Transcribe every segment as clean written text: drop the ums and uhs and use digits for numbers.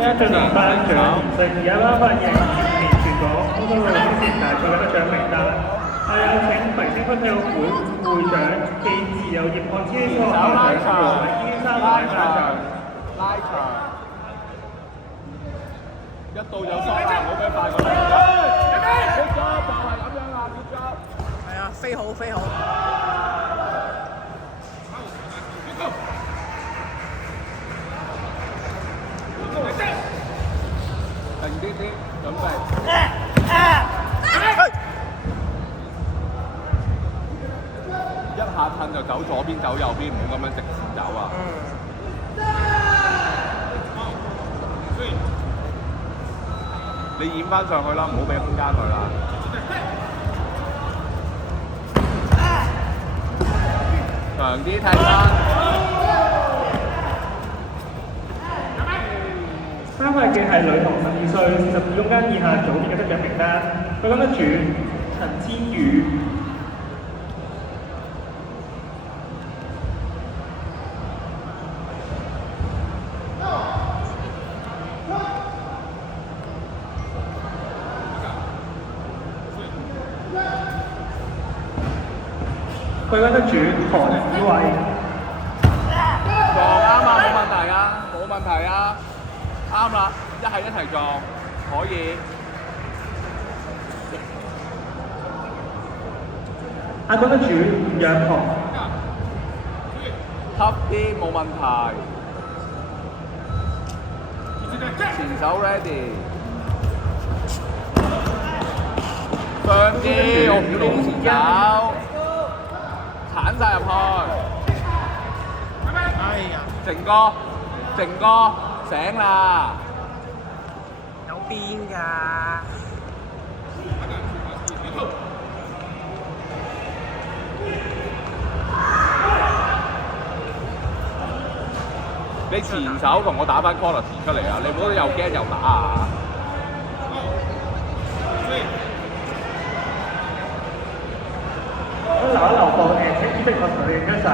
家進行頒獎儀式，而家頒發2022年全港空手道青年大賽嘅得獎名單。係有請葵青分體育會會長暨自由葉漢千禧小學校長黃偉堅生拉場。一到有雙啦，唔好俾快過嚟。結束就係咁樣啦，結束。係啊，飛好飛好。停啲啲，準備。一下褪就走左邊走右邊，唔好咁樣直線走啊！你演翻上去啦，唔好俾空間佢啦。長啲踢翻。參賽嘅係女童12歲42公斤以下組別嘅得獎名單，佢講得住陳千羽。佢講得住何子偉。撞啱啊，冇問題啊，冇問題啊，啱啦，一係一齊撞，可以。講得住吳若彤。吸啲冇問題。前手 ready。上啲，我唔要你前手。鏟晒入去。哎呀，靜哥醒啦！有邊㗎？你前手同我打翻 quality 出嚟啊！你唔好又驚又打啊！留一留步請主席同佢影張相。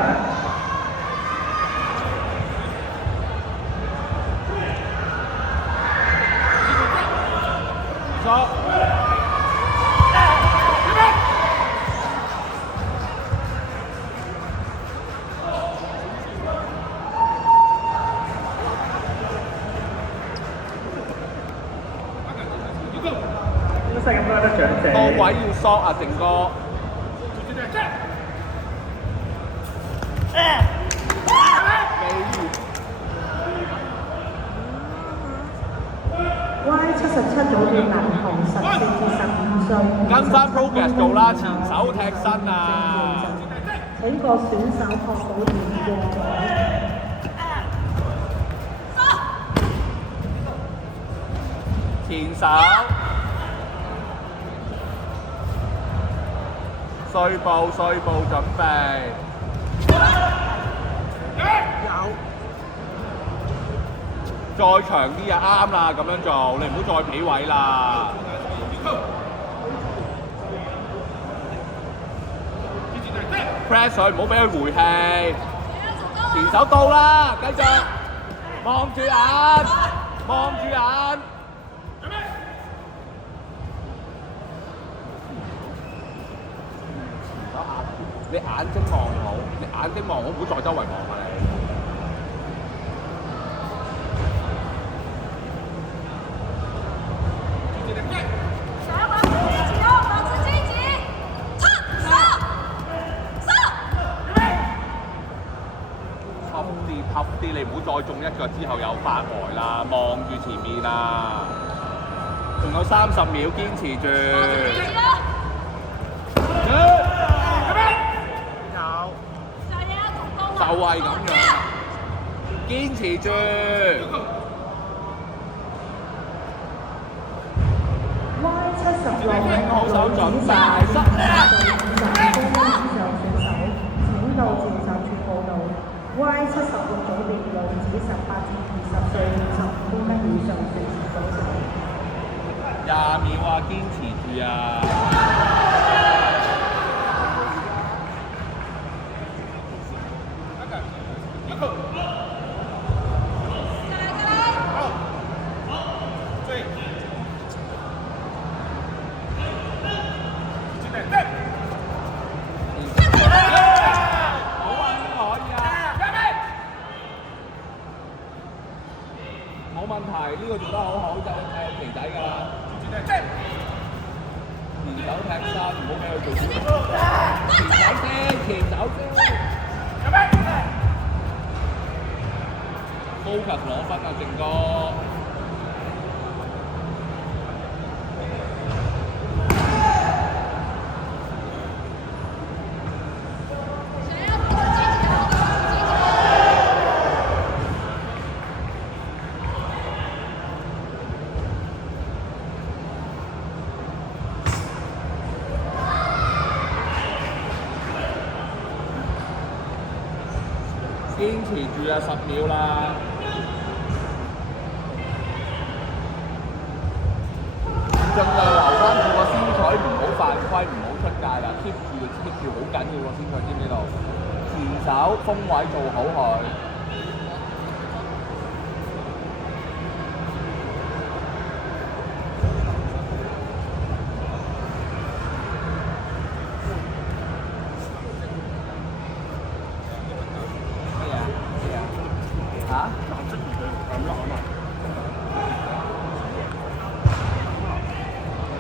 世錦賽得獎者。個位要索啊，靜哥。Y77組嘅男童14至15歲，跟翻 progress 做啦，前手踢身啊！請個選手確保驗過前手，碎步準備。有。再長啲啊，啱啦，咁樣做，你唔好再俾位啦。press 佢，唔好俾佢回氣。前手到啦，繼續，望住眼，望住眼。你眼睛望好，你眼睛望好，唔好再周圍望啊你。合啲，你唔好再中一腳之後又發呆啦，望住前面啊！仲有30秒，堅持住。有。就係咁樣，堅持住。Y76好手準備，請到自首處報到。Y76組別女子18至20歲55公斤以上隨時到場。20秒啊，堅持住啊！踢身，唔好俾佢做前手先，前手先。focus 攞分啊，正哥。堅持住啊，10秒啦！盡量留翻住個先彩，唔好犯規，唔好出界啦，keep 住好緊要個先彩，知唔知道？前手風位做好佢。